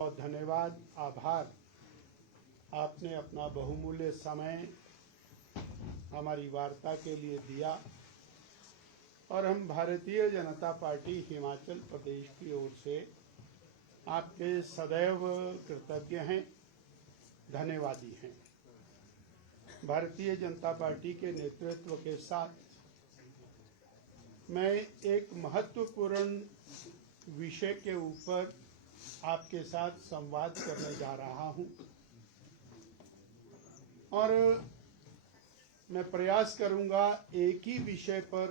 बहुत धन्यवाद, आभार। आपने अपना बहुमूल्य समय हमारी वार्ता के लिए दिया और हम भारतीय जनता पार्टी हिमाचल प्रदेश की ओर से आपके सदैव कृतज्ञ हैं, धन्यवादी हैं। भारतीय जनता पार्टी के नेतृत्व के साथ मैं एक महत्वपूर्ण विषय के ऊपर आपके साथ संवाद करने जा रहा हूं और मैं प्रयास करूंगा एक ही विषय पर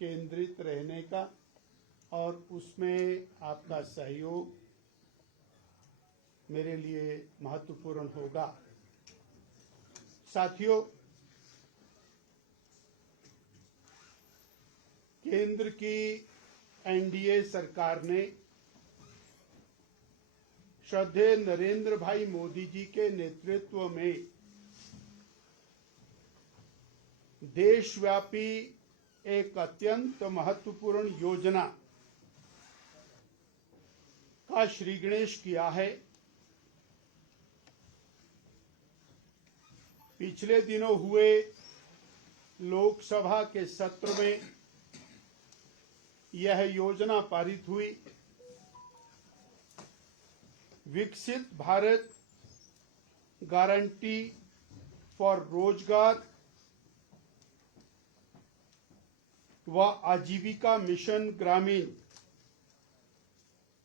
केंद्रित रहने का और उसमें आपका सहयोग मेरे लिए महत्वपूर्ण होगा। साथियों, केंद्र की एनडीए सरकार ने श्रद्धेय नरेंद्र भाई मोदी जी के नेतृत्व में देशव्यापी एक अत्यंत महत्वपूर्ण योजना का श्रीगणेश किया है। पिछले दिनों हुए लोकसभा के सत्र में यह योजना पारित हुई। विकसित भारत गारंटी फॉर रोजगार व आजीविका मिशन ग्रामीण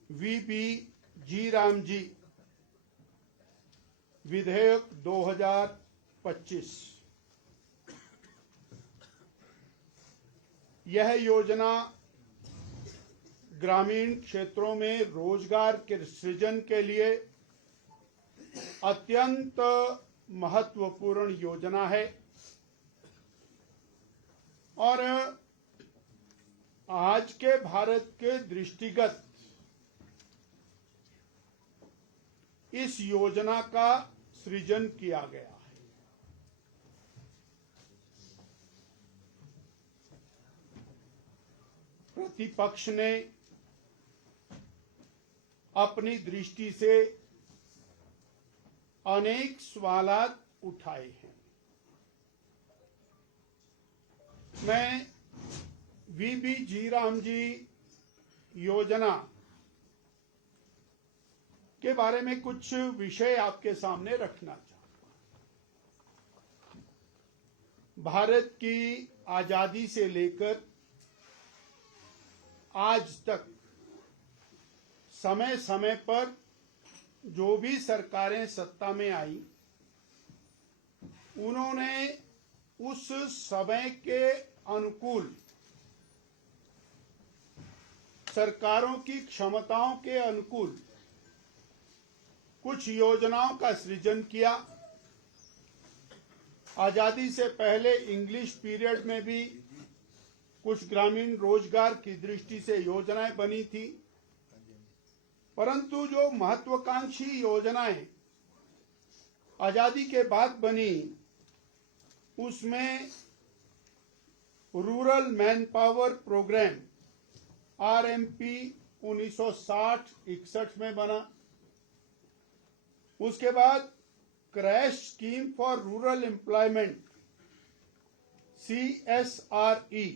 VBG रामजी विधेयक 2025। यह योजना ग्रामीण क्षेत्रों में रोजगार के सृजन के लिए अत्यंत महत्वपूर्ण योजना है और आज के भारत के दृष्टिगत इस योजना का सृजन किया गया है। प्रतिपक्ष ने अपनी दृष्टि से अनेक सवालात उठाए हैं। मैं VBG रामजी योजना के बारे में कुछ विषय आपके सामने रखना चाहता हूं। भारत की आजादी से लेकर आज तक समय समय पर जो भी सरकारें सत्ता में आई, उन्होंने उस समय के अनुकूल सरकारों की क्षमताओं के अनुकूल कुछ योजनाओं का सृजन किया। आजादी से पहले इंग्लिश पीरियड में भी कुछ ग्रामीण रोजगार की दृष्टि से योजनाएं बनी थी, परंतु जो महत्वाकांक्षी योजनाएं आजादी के बाद बनी, उसमें rural man power programme RMP 1960-61 में बना। उसके बाद crash scheme for rural employment CSRE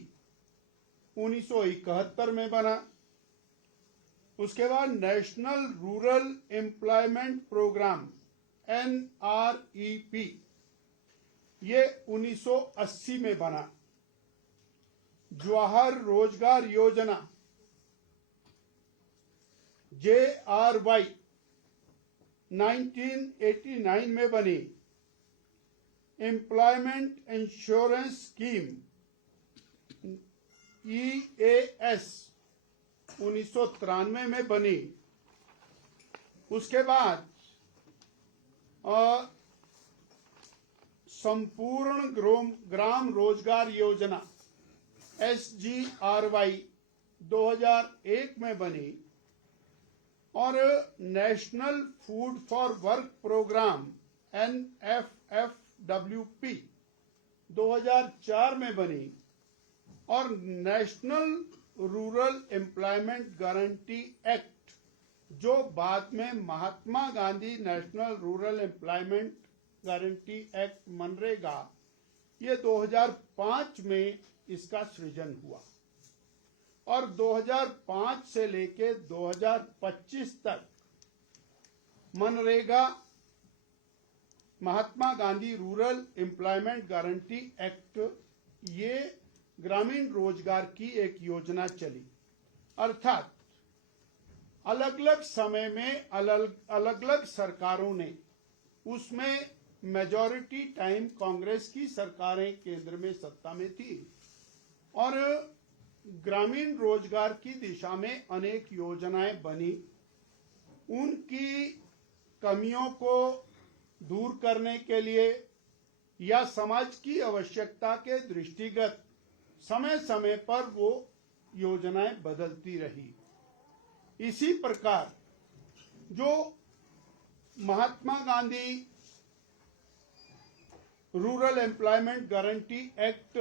1971 में बना। उसके बाद national rural employment programme NREP ये 1980 में बना। जवाहर रोजगार योजना JRY 1989 में बनी। एम्प्लॉयमेंट इंश्योरेंस स्कीम EAS 1993 में बनी। उसके बाद संपूर्ण ग्राम रोजगार योजना SGRY 2001 में बनी और national food for work programme NFFWP 2004 में बनी और national rural employment guarantee act जो बाद में Mahatma Gandhi national rural employment guarantee act MNREGA, ये 2005 में इसका सृजन हुआ और 2005 से लेके 2025 तक MNREGA Mahatma Gandhi rural employment guarantee act, ये ग्रामीण रोजगार की एक योजना चली। अर्थात अलग अलग समय में अलग अलग सरकारों ने, उसमें मेजॉरिटी टाइम कांग्रेस की सरकारें केंद्र में सत्ता में थी और ग्रामीण रोजगार की दिशा में अनेक योजनाएं बनी। उनकी कमियों को दूर करने के लिए या समाज की आवश्यकता के दृष्टिगत समय समय पर वो योजनाएं बदलती रही। इसी प्रकार जो Mahatma Gandhi rural employment guarantee act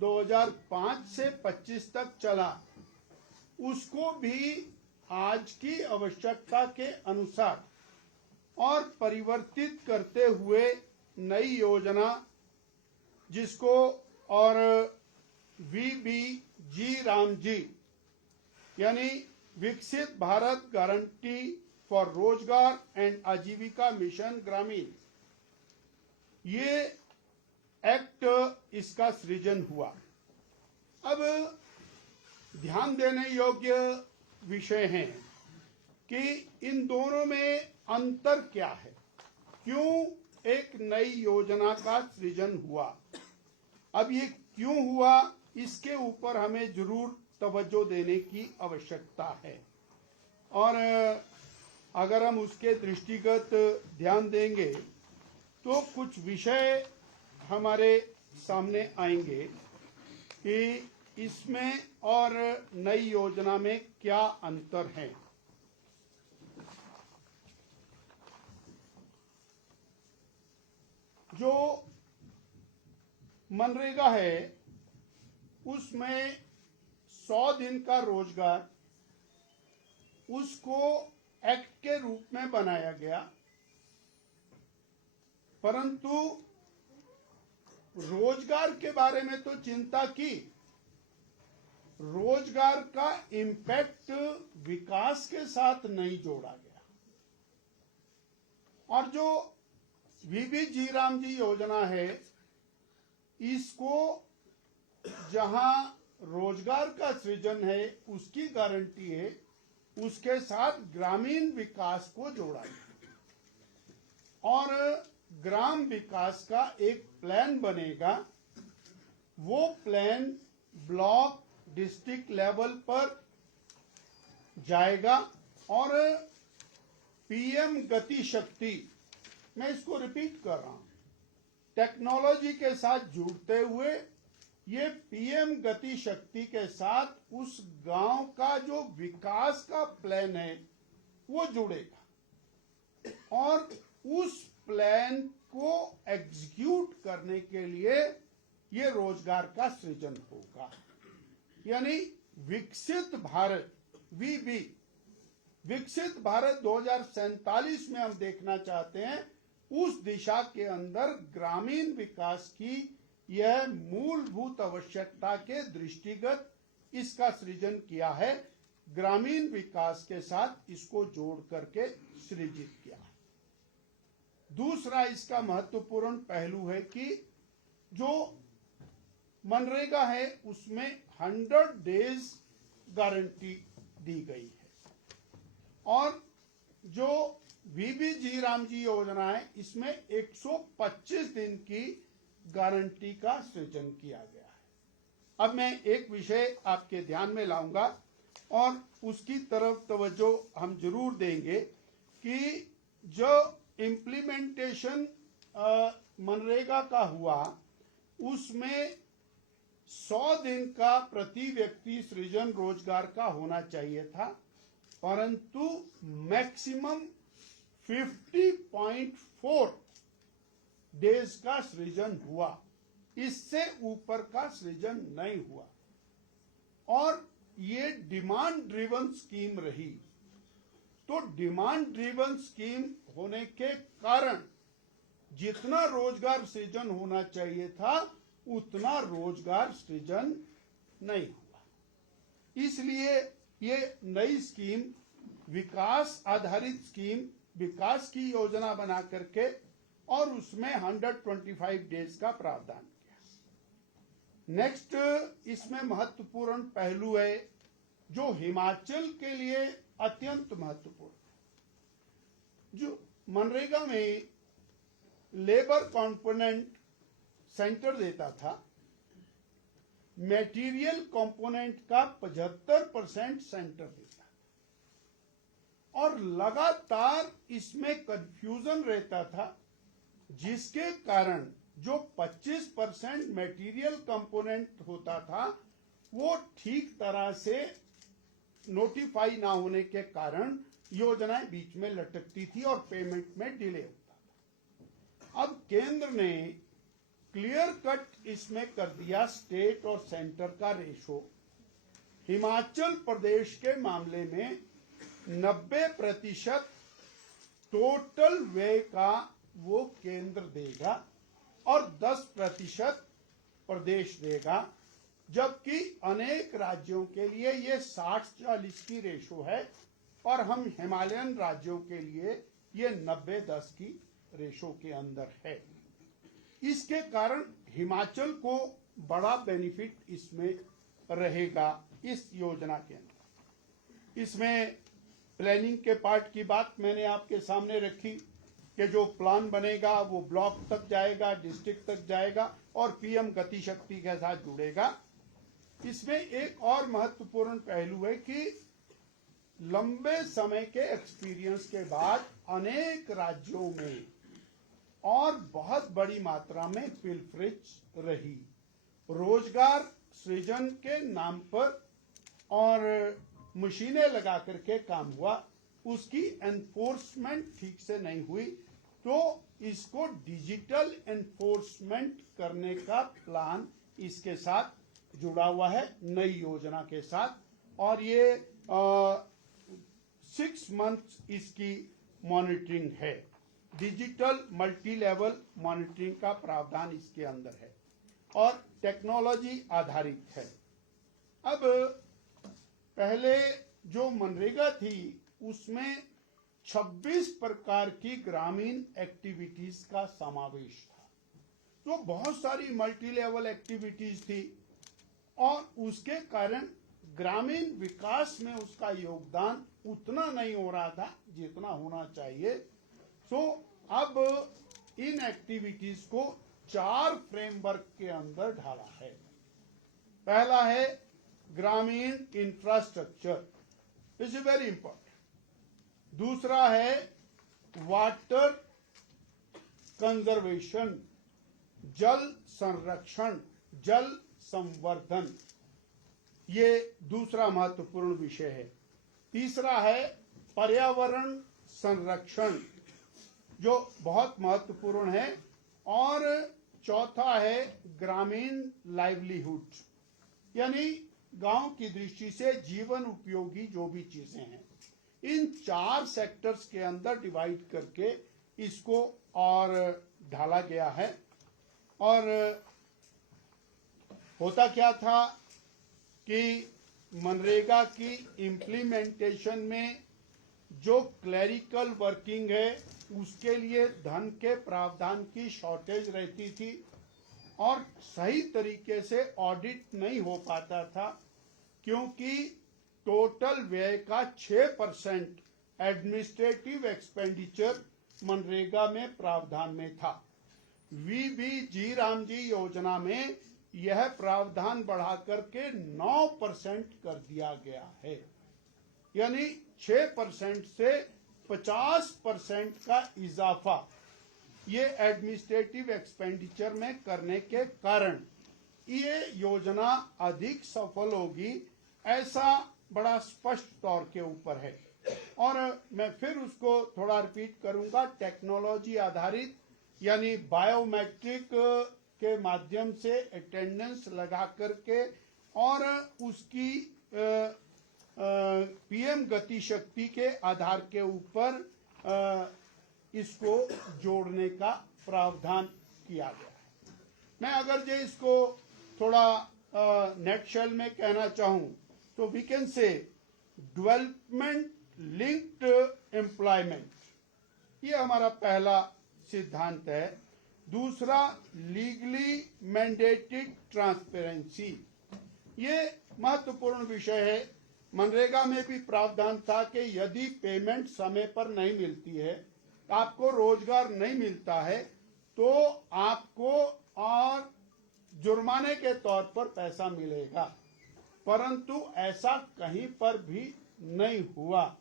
2005 से 25 तक चला, उसको भी आज की आवश्यकता के अनुसार और परिवर्तित करते हुए नई योजना, जिसको और VBG रामजी यानी विकसित भारत गारंटी फॉर रोजगार एंड आजीविका मिशन ग्रामीण, ये एक्ट, इसका सृजन हुआ। अब ध्यान देने योग्य विषय है कि इन दोनों में अंतर क्या है, क्यों एक नई योजना का सृजन हुआ। अब ये क्यों हुआ, इसके ऊपर हमें जरूर तवज्जो देने की आवश्यकता है और अगर हम उसके दृष्टिगत ध्यान देंगे तो कुछ विषय हमारे सामने आएंगे कि इसमें और नई योजना में क्या अंतर है। जो मनरेगा है उसमें 100 दिन का रोजगार, उसको एक्ट के रूप में बनाया गया, परंतु रोजगार के बारे में तो चिंता की, रोजगार का इम्पैक्ट विकास के साथ नहीं जोड़ा गया। और जो VBG रामजी योजना है, इसको जहां रोजगार का सृजन है उसकी गारंटी है, उसके साथ ग्रामीण विकास को जोड़ा गया और ग्राम विकास का एक प्लान बनेगा। वो प्लान ब्लॉक डिस्ट्रिक्ट लेवल पर जाएगा और PM गति शक्ति, मैं इसको रिपीट कर रहा हूं, टेक्नोलॉजी के साथ जुड़ते हुए ये PM गति शक्ति के साथ उस गांव का जो विकास का प्लान है वो जुड़ेगा और उस प्लान को एग्जीक्यूट करने के लिए ये रोजगार का सृजन होगा। यानी विकसित भारत VB, विकसित भारत 2047 में हम देखना चाहते हैं, उस दिशा के अंदर ग्रामीण विकास की यह मूलभूत आवश्यकता के दृष्टिगत इसका सृजन किया है, ग्रामीण विकास के साथ इसको जोड़ करके सृजित किया है। दूसरा इसका महत्वपूर्ण पहलू है कि जो मनरेगा है उसमें 100 डेज गारंटी दी गई है और जो VBG रामजी योजना है इसमें 125 दिन की गारंटी का सृजन किया गया है। अब मैं एक विषय आपके ध्यान में लाऊंगा और उसकी तरफ तवज्जो हम जरूर देंगे कि जो इम्प्लीमेंटेशन मनरेगा का हुआ उसमें 100 दिन का प्रति व्यक्ति सृजन रोजगार का होना चाहिए था, परंतु मैक्सिमम 50.4 डेज का सृजन हुआ, इससे ऊपर का सृजन नहीं हुआ और ये डिमांड ड्रिवन स्कीम रही। तो डिमांड ड्रिवन स्कीम होने के कारण जितना रोजगार सृजन होना चाहिए था उतना रोजगार सृजन नहीं हुआ। इसलिए ये नई स्कीम विकास आधारित स्कीम, विकास की योजना बना करके और उसमें 125 डेज का प्रावधान किया। नेक्स्ट इसमें महत्वपूर्ण पहलू है जो हिमाचल के लिए अत्यंत महत्वपूर्ण है। जो मनरेगा में लेबर कंपोनेंट सेंटर देता था, मटेरियल कंपोनेंट का 75% सेंटर देता और लगातार इसमें कंफ्यूजन रहता था, जिसके कारण जो 25% मटेरियल कंपोनेंट होता था वो ठीक तरह से नोटिफाई ना होने के कारण योजनाएं बीच में लटकती थी और पेमेंट में डिले होता था। अब केंद्र ने क्लियर कट इसमें कर दिया स्टेट और सेंटर का रेशो। हिमाचल प्रदेश के मामले में 90% टोटल व्यय का वो केंद्र देगा और 10% प्रदेश देगा, जबकि अनेक राज्यों के लिए ये 60-40 की रेशो है और हम हिमालयन राज्यों के लिए ये 90-10 की रेशो के अंदर है। इसके कारण हिमाचल को बड़ा बेनिफिट इसमें रहेगा इस योजना के अंदर। इसमें प्लानिंग के पार्ट की बात मैंने आपके सामने रखी कि जो प्लान बनेगा वो ब्लॉक तक जाएगा, डिस्ट्रिक्ट तक जाएगा और पीएम गति शक्ति के साथ जुड़ेगा। इसमें एक और महत्वपूर्ण पहलू है कि लंबे समय के एक्सपीरियंस के बाद अनेक राज्यों में और बहुत बड़ी मात्रा में पिलफरेज रही। रोजगार सृजन के नाम पर और मशीनें लगा करके काम हुआ, उसकी एनफोर्समेंट ठीक से नहीं हुई, तो इसको डिजिटल एनफोर्समेंट करने का प्लान इसके साथ जुड़ा हुआ है नई योजना के साथ। और ये 6 मंथ्स इसकी मॉनिटरिंग है। डिजिटल मल्टी लेवल मॉनिटरिंग का प्रावधान इसके अंदर है और टेक्नोलॉजी आधारित है। अब पहले जो मनरेगा थी उसमें 26 प्रकार की ग्रामीण एक्टिविटीज का समावेश था, तो बहुत सारी मल्टी लेवल एक्टिविटीज थी और उसके कारण ग्रामीण विकास में उसका योगदान उतना नहीं हो रहा था जितना होना चाहिए। सो अब इन एक्टिविटीज को 4 फ्रेमवर्क के अंदर ढाला है। पहला है ग्रामीण infrastructure, this is very important. दूसरा है वाटर कंजर्वेशन, जल संरक्षण, जल संवर्धन, ये दूसरा महत्वपूर्ण विषय है। तीसरा है पर्यावरण संरक्षण, जो बहुत महत्वपूर्ण है। और चौथा है ग्रामीण लाइवलीहुड, यानी गांव की दृष्टि से जीवन उपयोगी जो भी चीजें हैं, इन 4 सेक्टर्स के अंदर डिवाइड करके इसको और ढाला गया है। और होता क्या था कि मनरेगा की इम्प्लीमेंटेशन में जो क्लरिकल वर्किंग है उसके लिए धन के प्रावधान की शॉर्टेज रहती थी और सही तरीके से ऑडिट नहीं हो पाता था, क्योंकि टोटल व्यय का 6% एडमिनिस्ट्रेटिव एक्सपेंडिचर मनरेगा में प्रावधान में था। वीबीजी रामजी योजना में यह प्रावधान बढ़ाकर के 9% कर दिया गया है, यानी 6% से 50% का इजाफा ये एडमिनिस्ट्रेटिव एक्सपेंडिचर में करने के कारण ये योजना अधिक सफल होगी, ऐसा बड़ा स्पष्ट तौर के ऊपर है। और मैं फिर उसको थोड़ा रिपीट करूंगा, टेक्नोलॉजी आधारित यानी बायोमेट्रिक के माध्यम से अटेंडेंस लगा करके और उसकी पीएम गति शक्ति के आधार के ऊपर इसको जोड़ने का प्रावधान किया गया है। मैं अगर जो इसको थोड़ा नेटशेल में कहना चाहूं तो we can say development linked employment, ये हमारा पहला सिद्धांत है। दूसरा, लीगली मैंडेटेड ट्रांसपेरेंसी, ये महत्वपूर्ण विषय है। मनरेगा में भी प्रावधान था कि यदि पेमेंट समय पर नहीं मिलती है, आपको रोजगार नहीं मिलता है, तो आपको और जुर्माने के तौर पर पैसा मिलेगा, परंतु ऐसा कहीं पर भी नहीं हुआ।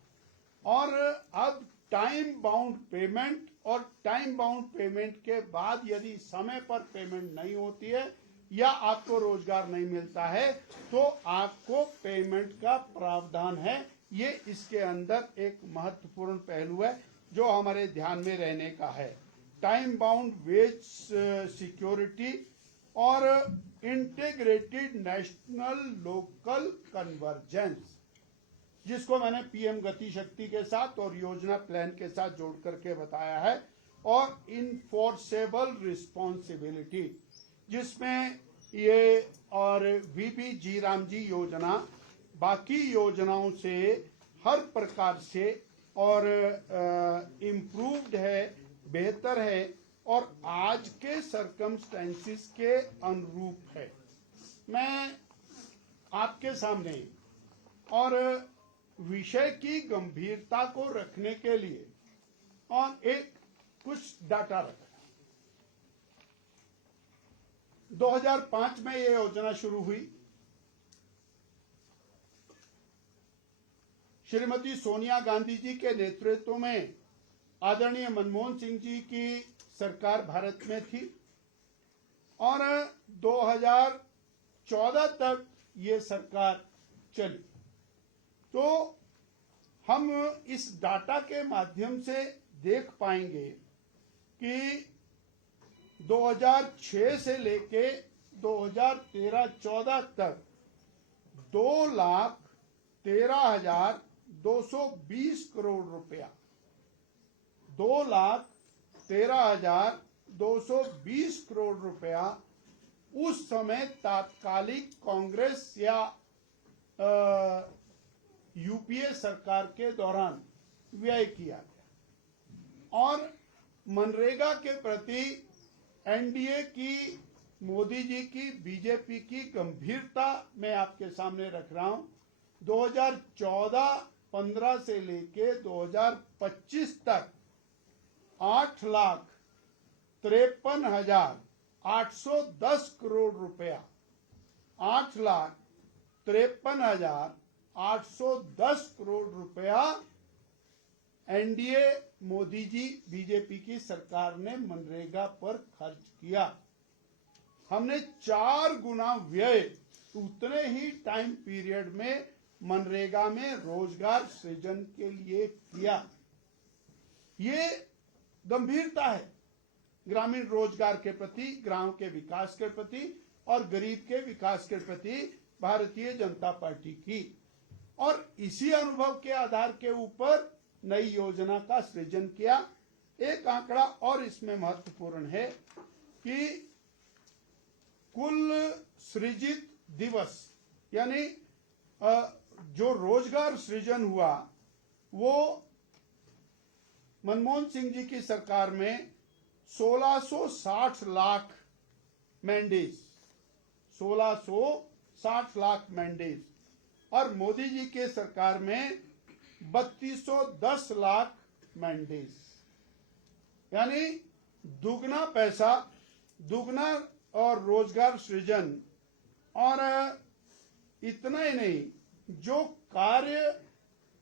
और अब टाइम बाउंड पेमेंट, और टाइम बाउंड पेमेंट के बाद यदि समय पर पेमेंट नहीं होती है या आपको रोजगार नहीं मिलता है तो आपको पेमेंट का प्रावधान है। ये इसके अंदर एक महत्वपूर्ण पहलू है जो हमारे ध्यान में रहने का है। टाइम बाउंड वेज सिक्योरिटी और इंटीग्रेटेड नेशनल लोकल कन्वर्जेंस, जिसको मैंने पीएम गति शक्ति के साथ और योजना प्लान के साथ जोड़ करके बताया है, और इनफोर्सेबल रिस्पॉन्सिबिलिटी, जिसमें ये और वीपी जी राम जी योजना बाकी योजनाओं से हर प्रकार से और इम्प्रूव्ड है, बेहतर है और आज के सरकमस्टेंसेस के अनुरूप है। मैं आपके सामने और विषय की गंभीरता को रखने के लिए और एक कुछ डाटा रखा। 2005 में यह योजना शुरू हुई। श्रीमती सोनिया गांधी जी के नेतृत्व में आदरणीय मनमोहन सिंह जी की सरकार भारत में थी और 2014 तक ये सरकार चली। तो हम इस डाटा के माध्यम से देख पाएंगे कि 2006 से लेके 2013-14 तक 2,13,220 करोड़ रुपया, 2,13,220 करोड़ रुपया उस समय तात्कालिक कांग्रेस या यूपीए सरकार के दौरान व्यय किया गया। और मनरेगा के प्रति एनडीए की, मोदी जी की, बीजेपी की गंभीरता मैं आपके सामने रख रहा हूं। 2014-15 से लेके 2025 तक 8,53,810 करोड़ रुपया, 8,53,810 करोड़ रुपया एनडीए, मोदी जी, बीजेपी की सरकार ने मनरेगा पर खर्च किया। हमने 4 गुना व्यय उतने ही टाइम पीरियड में मनरेगा में रोजगार सृजन के लिए किया। ये गंभीरता है ग्रामीण रोजगार के प्रति, ग्राम के विकास के प्रति और गरीब के विकास के प्रति भारतीय जनता पार्टी की। और इसी अनुभव के आधार के ऊपर नई योजना का सृजन किया। एक आंकड़ा और इसमें महत्वपूर्ण है कि कुल सृजित दिवस, यानी जो रोजगार सृजन हुआ, वो मनमोहन सिंह जी की सरकार में 1660 लाख मैंडेज, 1660 लाख मैंडेज, और मोदी जी के सरकार में 3210 लाख मैंडेज, यानी दुगना पैसा, दुगना और रोजगार सृजन। और इतना ही नहीं, जो कार्य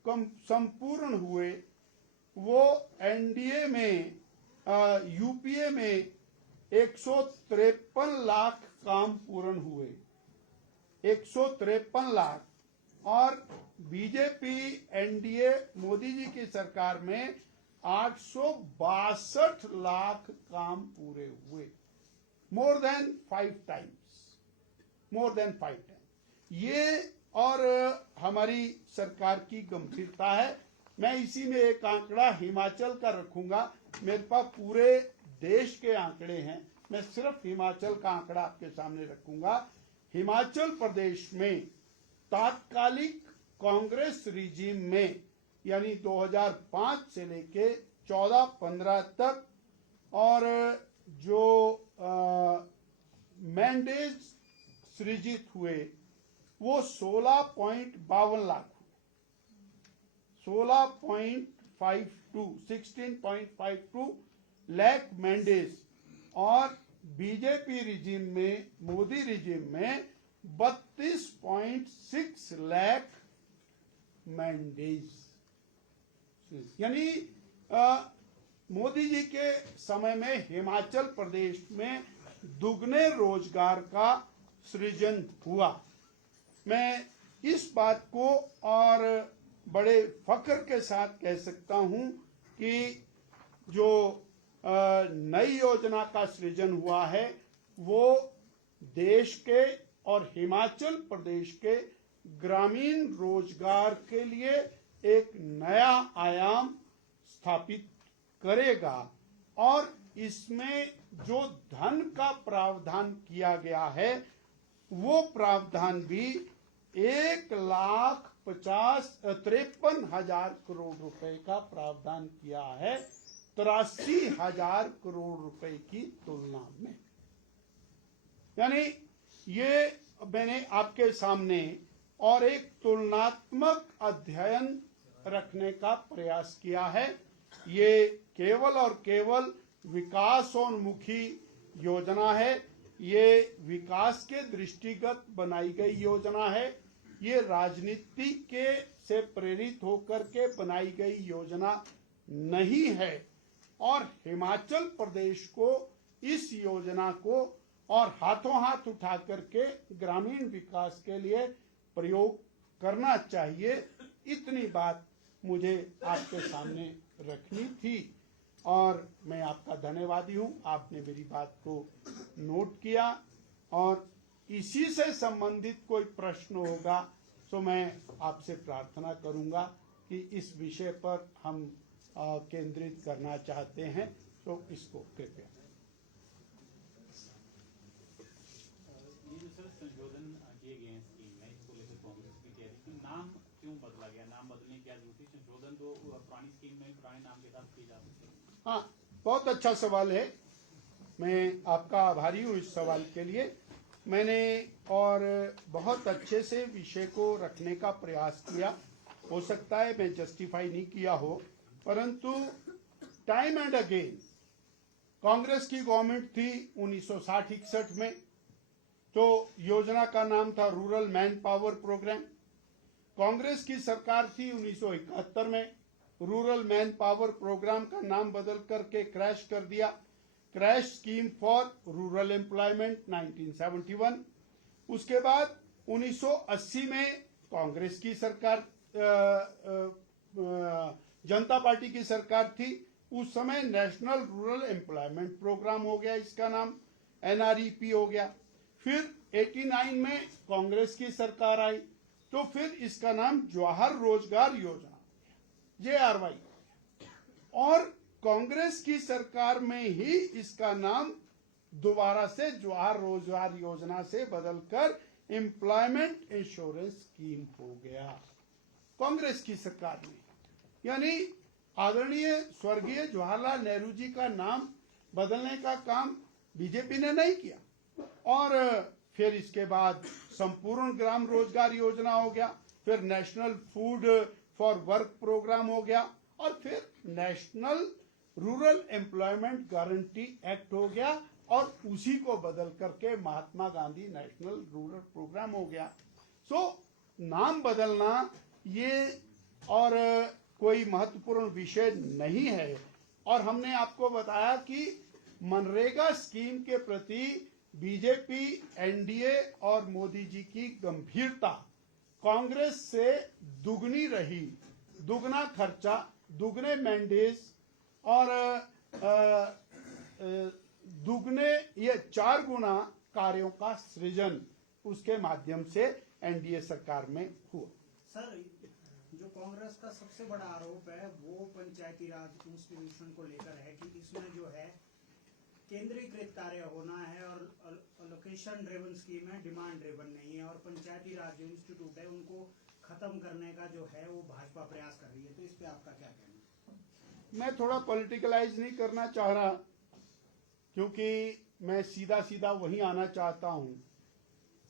संपूर्ण हुए वो एनडीए में, यूपीए में 153 लाख काम पूर्ण हुए, 153 लाख। और बीजेपी एनडीए मोदी जी की सरकार में 862 लाख काम पूरे हुए, मोर देन 5 टाइम्स। ये और हमारी सरकार की गंभीरता है। मैं इसी में एक आंकड़ा हिमाचल का रखूंगा। मेरे पास पूरे देश के आंकड़े हैं, मैं सिर्फ हिमाचल का आंकड़ा आपके सामने रखूंगा। हिमाचल प्रदेश में तात्कालिक कांग्रेस रिजीम में यानी 2005 से लेके 14-15 तक और जो मैंडेज सृजित हुए वो 16.52 लाख, 16.52 लाख मैंडेज, और बीजेपी रिजीम में, मोदी रिजीम में 32.6 लाख मैंडेज। यानी मोदी जी के समय में हिमाचल प्रदेश में दुगने रोजगार का सृजन हुआ। मैं इस बात को और बड़े फख्र के साथ कह सकता हूं कि जो नई योजना का सृजन हुआ है वो देश के और हिमाचल प्रदेश के ग्रामीण रोजगार के लिए एक नया आयाम स्थापित करेगा। और इसमें जो धन का प्रावधान किया गया है वो प्रावधान भी 1,53,000 करोड़ रुपए का प्रावधान किया है 83,000 करोड़ रुपए की तुलना में। यानी ये मैंने आपके सामने और एक तुलनात्मक अध्ययन रखने का प्रयास किया है। ये केवल और केवल विकासोन्मुखी योजना है, ये विकास के दृष्टिगत बनाई गई योजना है, ये राजनीति के से प्रेरित होकर के बनाई गई योजना नहीं है। और हिमाचल प्रदेश को इस योजना को और हाथों हाथ उठा करके ग्रामीण विकास के लिए प्रयोग करना चाहिए। इतनी बात मुझे आपके सामने रखनी थी और मैं आपका धन्यवादी हूं। आपने मेरी बात को नोट किया और इसी से संबंधित कोई प्रश्न होगा तो मैं आपसे प्रार्थना करूंगा कि इस विषय पर हम केंद्रित करना चाहते हैं तो इसको कृपया। संशोधन किए गए हैं स्कीम में, इसको लेकर कांग्रेस की कह रही थी नाम क्यों बदला गया, नाम बदलने की क्या जरूरत है? संशोधन तो पुरानी स्कीम में पुराने नाम के साथ किए जा सकते हैं। हाँ, बहुत अच्छा सवाल है। मैं आपका आभारी हूँ इस सवाल के लिए। मैंने और बहुत अच्छे से विषय को रखने का प्रयास किया। हो सकता है मैं जस्टिफाई नहीं किया हो, परंतु टाइम एंड अगेन कांग्रेस की गवर्नमेंट थी 1960-61 में, तो योजना का नाम था rural man power programme. Congress की सरकार थी 1971 में, रूरल मैन पावर प्रोग्राम का नाम बदल करके क्रैश कर दिया, crash scheme for rural employment 1971। उसके बाद 1980 में कांग्रेस की सरकार जनता पार्टी की सरकार थी। उस समय नेशनल रूरल एम्प्लॉयमेंट प्रोग्राम हो गया, इसका नाम NREP हो गया। फिर 89 में कांग्रेस की सरकार आई तो फिर इसका नाम जवाहर रोजगार योजना JRY, और कांग्रेस की सरकार में ही इसका नाम दोबारा से जवाहर रोजगार योजना से बदलकर एम्प्लॉयमेंट इंश्योरेंस स्कीम हो गया कांग्रेस की सरकार में। यानी आदरणीय स्वर्गीय जवाहरलाल नेहरू जी का नाम बदलने का काम बीजेपी ने नहीं किया। और फिर इसके बाद संपूर्ण ग्राम रोजगार योजना हो गया, फिर national food for work programme हो गया, और फिर national rural employment guarantee act हो गया, और उसी को बदल करके Mahatma Gandhi national rural programme हो गया। सो नाम बदलना ये और कोई महत्वपूर्ण विषय नहीं है। और हमने आपको बताया कि मनरेगा स्कीम के प्रति बीजेपी, NDA और मोदी जी की गंभीरता कांग्रेस से दुगनी रही। दुगना खर्चा, दुगने मैंडेज और दुगने ये 4 गुना कार्यों का सृजन उसके माध्यम से एनडीए सरकार में हुआ। सर, जो कांग्रेस का सबसे बड़ा आरोप है वो पंचायती राज इंस्टीट्यूशन को लेकर है कि इसमें जो है केंद्रीकृत कार्य होना है और लोकेशन ड्रिवन स्कीम है, डिमांड ड्रिवन नहीं है, और पंचायती राज जो इंस्टीट्यूट है उनको खत्म करने का जो है वो भाजपा प्रयास कर रही है। तो इस पे आपका क्या कहना है? मैं थोड़ा पॉलिटिकलाइज नहीं करना चाह रहा, क्योंकि मैं सीधा सीधा वहीं आना चाहता हूं।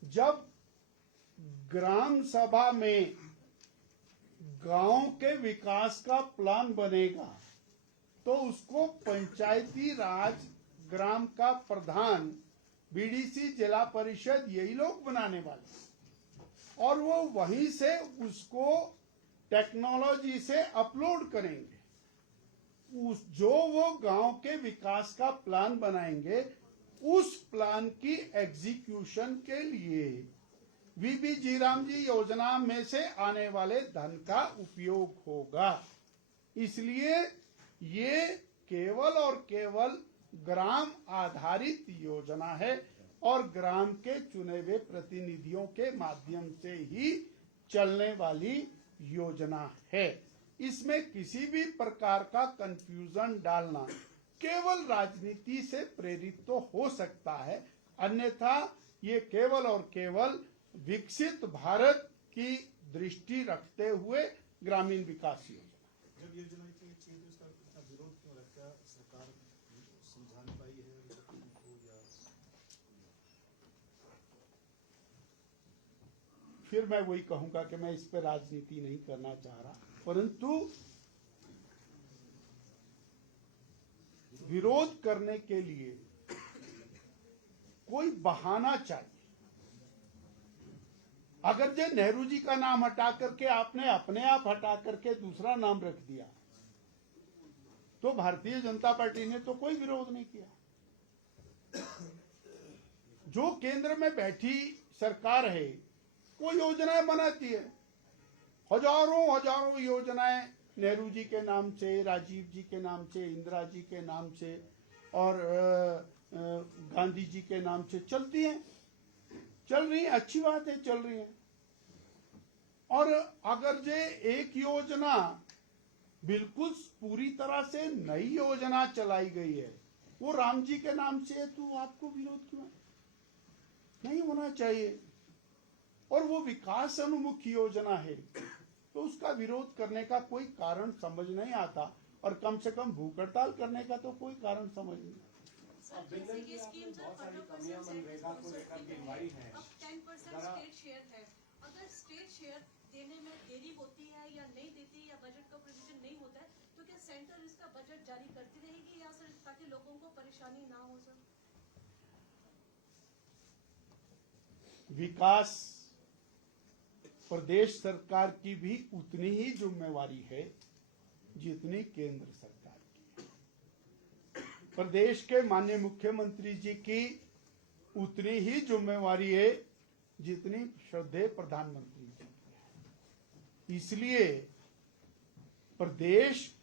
जब ग्राम सभा में गांव के विकास का प्लान बनेगा तो उसको पंचायती राज ग्राम का प्रधान, बीडीसी, जिला परिषद, यही लोग बनाने वाले, और वो वहीं से उसको टेक्नोलॉजी से अपलोड करेंगे। जो वो गांव के विकास का प्लान बनाएंगे, उस प्लान की एग्जीक्यूशन के लिए वीबी जीराम जी योजना में से आने वाले धन का उपयोग होगा। इसलिए ये केवल और केवल ग्राम आधारित योजना है और ग्राम के चुने हुए प्रतिनिधियों के माध्यम से ही चलने वाली योजना है। इसमें किसी भी प्रकार का कंफ्यूजन डालना केवल राजनीति से प्रेरित तो हो सकता है, अन्यथा ये केवल और केवल विकसित भारत की दृष्टि रखते हुए ग्रामीण विकास योजना। जब योजना इतनी अच्छी है तो इसका इतना विरोध क्यों लगता है? सरकार समझा नहीं पाई है उनको, या फिर मैं वही कहूंगा कि मैं इस पर राजनीति नहीं करना चाह रहा, परंतु विरोध करने के लिए कोई बहाना चाहिए। अगर जो नेहरू जी का नाम हटा करके आपने अपने आप हटा करके दूसरा नाम रख दिया तो भारतीय जनता पार्टी ने तो कोई विरोध नहीं किया। जो केंद्र में बैठी सरकार है वो योजनाएं बनाती है, हजारों योजनाएं नेहरू जी के नाम से, राजीव जी के नाम से, इंदिरा जी के नाम से और गांधी जी के नाम से चलती हैं, चल रही है, अच्छी बात है, चल रही है। और अगर जे एक योजना बिल्कुल पूरी तरह से नई योजना चलाई गई है, वो राम जी के नाम से है, तो आपको विरोध क्यों? नहीं होना चाहिए। और वो विकास अनुमुखी योजना है तो उसका विरोध करने का कोई कारण समझ नहीं आता, और कम से कम भूख हड़ताल करने का तो कोई कारण समझ नहीं। सर, जैसे ये स्कीम सर 15% मनरेगा को लेकर गिनवाई है, अब 10% स्टेट शेयर है। अगर स्टेट शेयर देने में देरी होती है या नहीं देती या बजट का प्रोविजन नहीं होता है तो क्या सेंटर इसका बजट जारी करती रहेगी या सर ताकि लोगों को परेशानी ना हो? सर, विकास प्रदेश सरकार की भी उतनी ही जिम्मेवारी है जितनी केंद्र सरकार की। प्रदेश के माननीय मुख्यमंत्री जी की उतनी ही जिम्मेवारी है जितनी श्रद्धेय प्रधानमंत्री जी की है। इसलिए प्रदेश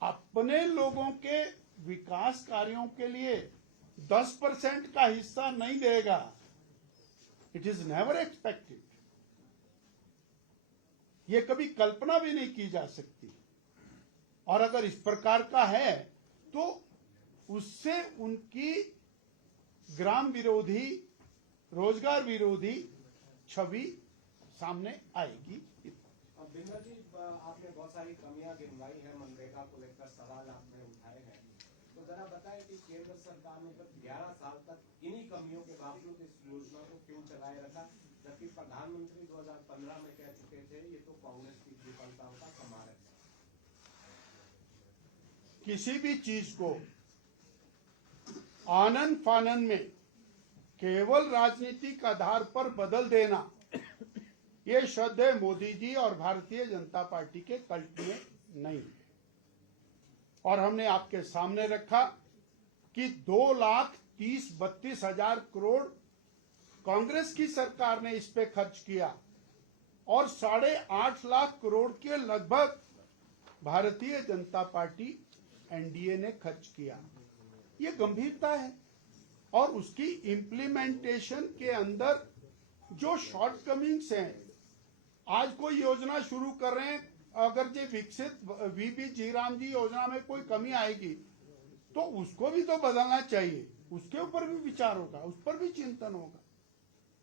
अपने लोगों के विकास कार्यों के लिए 10% का हिस्सा नहीं देगा। It is never expected. ये कभी कल्पना भी नहीं की जा सकती। और अगर इस प्रकार का है तो उससे उनकी ग्राम विरोधी, रोजगार विरोधी छवि सामने आएगी। बिंदर जी, आपने बहुत सारी कमियां गिनवाई है, मनरेगा को लेकर सवाल आपने उठाए हैं, तो जरा बताएं कि केंद्र सरकार ने 11 साल तक इन्हीं कमियों के बावजूद इस योजना को क्यों चलाए रखा, जबकि प्रधानमंत्री 2015 में कह चुके थे ये तो कांग्रेस की विफलताओं का कमाल है। किसी भी चीज को आनन फानन में केवल राजनीतिक आधार पर बदल देना, ये श्रद्धेय मोदी जी और भारतीय जनता पार्टी के कल्ट में नहीं है। और हमने आपके सामने रखा कि 2,30,32,000 करोड़ कांग्रेस की सरकार ने इस पे खर्च किया और 8.5 लाख करोड़ के लगभग भारतीय जनता पार्टी एनडीए ने खर्च किया। ये गंभीरता है और उसकी इम्प्लीमेंटेशन के अंदर जो शॉर्टकमिंग्स हैं, आज कोई योजना शुरू कर रहे हैं, अगर जो विकसित वीपी जीराम जी योजना में कोई कमी आएगी तो उसको भी तो बदलना चाहिए, उसके ऊपर भी विचार होगा, उस पर भी चिंतन होगा,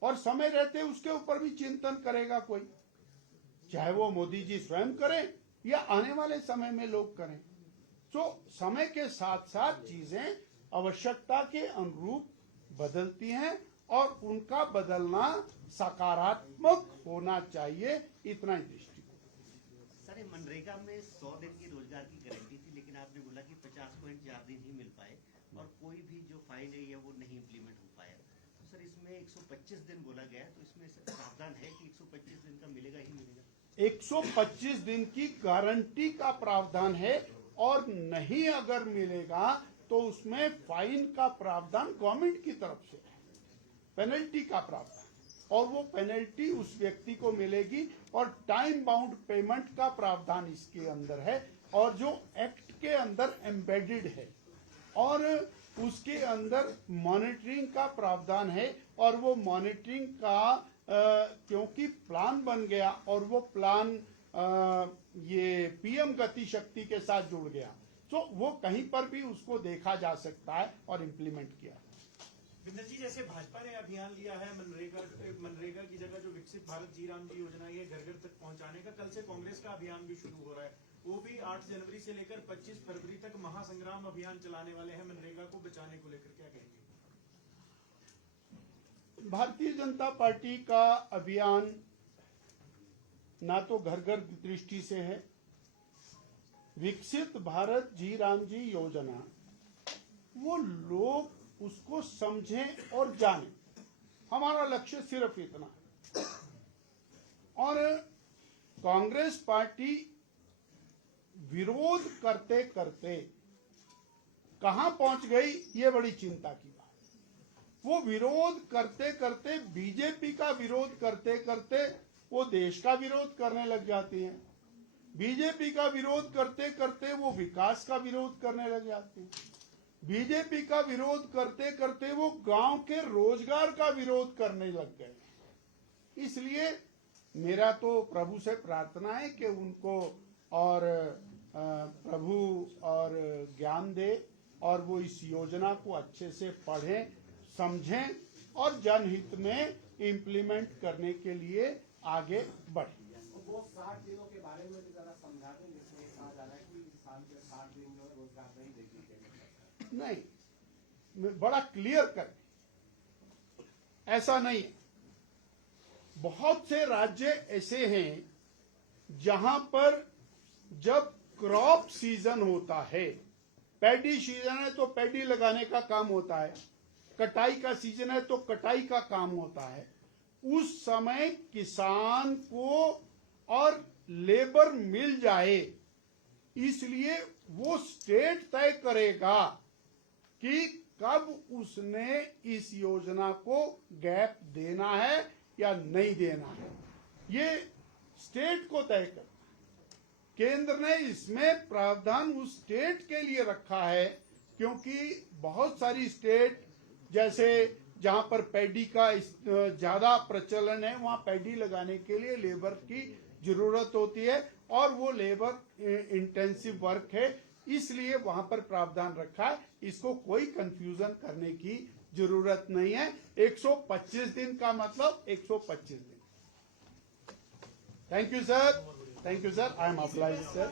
और समय रहते उसके ऊपर भी चिंतन करेगा कोई, चाहे वो मोदी जी स्वयं करें या आने वाले समय में लोग करें। तो समय के साथ साथ चीजें आवश्यकता के अनुरूप बदलती हैं और उनका बदलना सकारात्मक होना चाहिए, इतना ही दृष्टिकोण। सर, मनरेगा में 100 दिन की रोजगार की गारंटी थी, लेकिन आपने बोला कि 50.4 दिन ही मिल पाए और कोई भी जो फाइल है या वो नहीं इम्प्लीमेंट हो पाया। तो सर, इसमें 125 दिन बोला गया है, तो इसमें प्रावधान है कि 125 दिन का मिलेगा ही मिलेगा? 125 दिन की गारंटी का प्रावधान है, और नहीं अगर मिलेगा तो उसमें फाइन का प्रावधान गवर्नमेंट की तरफ से है, पेनल्टी का प्रावधान, और वो पेनल्टी उस व्यक्ति को मिलेगी, और टाइम बाउंड पेमेंट का प्रावधान इसके अंदर है, और जो एक्ट के अंदर एम्बेडेड है, और उसके अंदर मॉनिटरिंग का प्रावधान है, और वो मॉनिटरिंग का क्योंकि प्लान बन गया और वो प्लान ये पीएम गति शक्ति के साथ जुड़ गया, तो वो कहीं पर भी उसको देखा जा सकता है और इम्प्लीमेंट किया। बिंदर जी, जैसे भाजपा ने अभियान लिया है मनरेगा की जगह जो विकसित भारत जीराम जी योजना ये घर घर तक पहुंचाने का, कल से कांग्रेस का अभियान भी शुरू हो रहा है, वो भी 8 जनवरी से लेकर 25 फरवरी तक महासंग्राम अभियान चलाने वाले हैं मनरेगा को बचाने को लेकर, क्या कहेंगे? भारतीय जनता पार्टी का अभियान ना तो घर घर की दृष्टि से है, विकसित भारत जी राम जी योजना वो लोग उसको समझें और जानें, हमारा लक्ष्य सिर्फ इतना। और कांग्रेस पार्टी विरोध करते करते कहां पहुंच गई, ये बड़ी चिंता की बात। वो विरोध करते करते, बीजेपी का विरोध करते करते वो देश का विरोध करने लग जाती है, बीजेपी का विरोध करते करते वो विकास का विरोध करने लग जाते हैं, बीजेपी का विरोध करते करते वो गांव के रोजगार का विरोध करने लग गए। इसलिए मेरा तो प्रभु से प्रार्थना है कि उनको और प्रभु और ज्ञान दे, और वो इस योजना को अच्छे से पढ़ें, समझें और जनहित में इम्प्लीमेंट करने के लिए आगे बढ़ें। वो 60 दिनों के बारे में भी जरा समझा दें, जिसमें कहा जा रहा है कि इस साल के 60 दिन में रोजगार नहीं देगी। नहीं, बड़ा क्लियर कर, ऐसा नहीं है। बहुत से राज्य ऐसे हैं जहां पर जब क्रॉप सीजन होता है, पैडी सीजन है तो पैडी लगाने का काम होता है, कटाई का सीजन है तो कटाई का काम होता है, उस समय किसान को और लेबर मिल जाए, इसलिए वो स्टेट तय करेगा कि कब उसने इस योजना को गैप देना है या नहीं देना है, ये स्टेट को तय करना। केंद्र ने इसमें प्रावधान उस स्टेट के लिए रखा है, क्योंकि बहुत सारी स्टेट जैसे जहां पर पैडी का ज्यादा प्रचलन है, वहां पैडी लगाने के लिए लेबर की जरूरत होती है, और वो लेबर इंटेंसिव वर्क है, इसलिए वहां पर प्रावधान रखा है। इसको कोई कंफ्यूजन करने की जरूरत नहीं है। 125 दिन का मतलब 125 दिन। Thank you sir, thank you sir, I am applies sir.